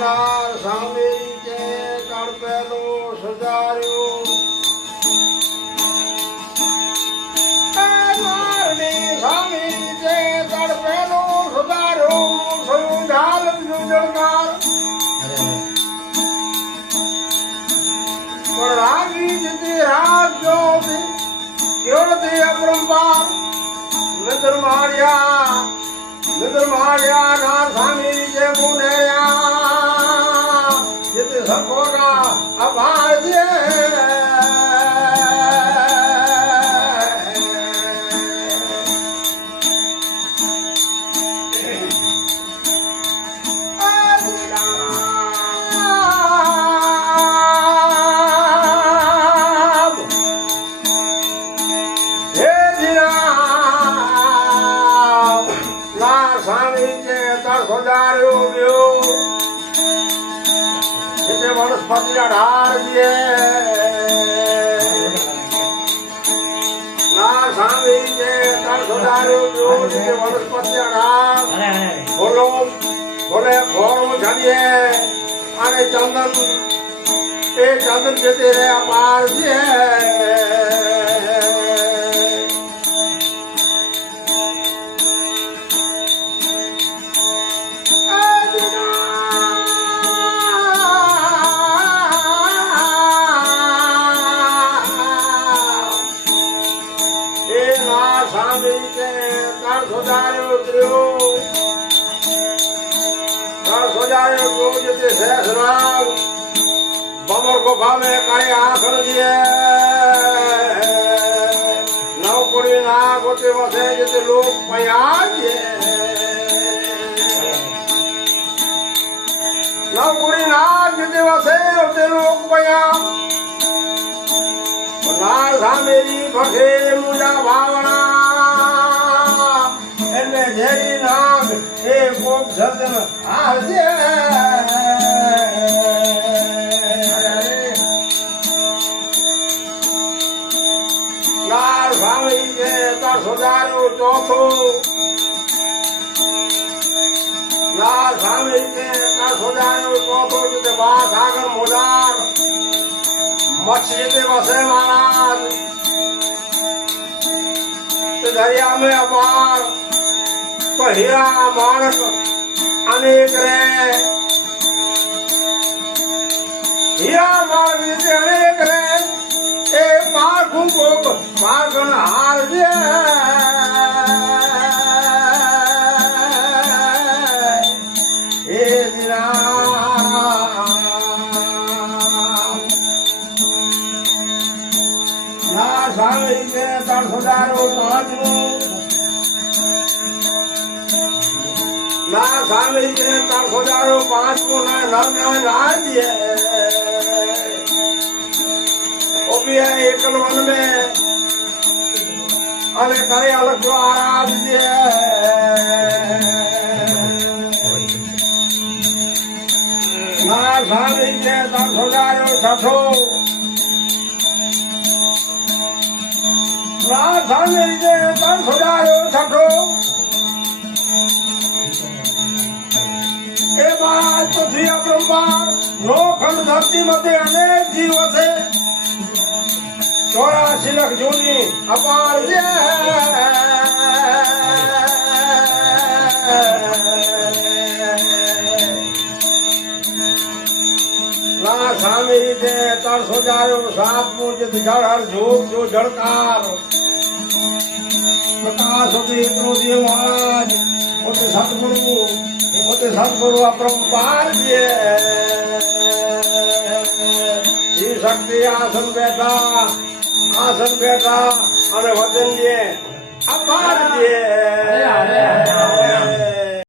કરનાર સામે કે કળપેલો સજાર્યો. સામે છે તડપેલો સુધારો સુધાર જુજળકાર. પણ રાગી જતી રાગ જોતી કેવળથી અપરંપાર. નજર માર્યા નજર માર્યા, ના સામી છે ગુનેયા आवाज़े हे। साईं न त જીરામ ના સ્વામી છે તાર સોજાર્યો ગયો એટલે વનસ્પતિ અઢાર છે ના સ્વામી છે તાર સોજાર્યો ગયો એટલે વનસ્પતિ અઢાર બોલો બોલે ઘોડું જડીએ અને ચંદન એ ચંદન જતે રે છે બમર કો ભાવે કાળી આંખ રજીએ નવ કુડી ના ગોતે વસે જે લોક પયા છે નવ કુડી ના જે વસે તે લોક પયા. લાલ સામેરી ભખે મુજા ભાવના लाल सामे कर सौजारो चौथू मोजार मच्छी ते वसे माना में अपार હીરા માણસ અનેક રે. હીરા માણસ રીતે અનેક રે. એ પાખું કોક પાખણ હાર દિરામ ના સાંભળી કે ત્રણસો ના સાંભળી કે ત્રણસો દારો પાંચમું ના નવ ના રાજ્ય ઓબી એકલ વન में અને કરે અલગ આરાધ્ય ના સાંભળી છે ત્રણસો દારો છઠો રાધાને છે તન ખોડાયો છઠો નોખંડ ધરતી મધ્ય અનેક જીવ છે. ચોરાશી લખ જૂની અપાર છે ના સ્વામી રીતે તરસો જાયો સાત જે જળ હર જોગ જો જળકાર. પ્રકાશ હતી એટલો દેવ મહારાજ સદગુરુ એ પોતે સદગુરુ અપરંપાર છે. એ શક્તિ આસન બેઠા આસન બેઠા અને વચન છે. અપાર છે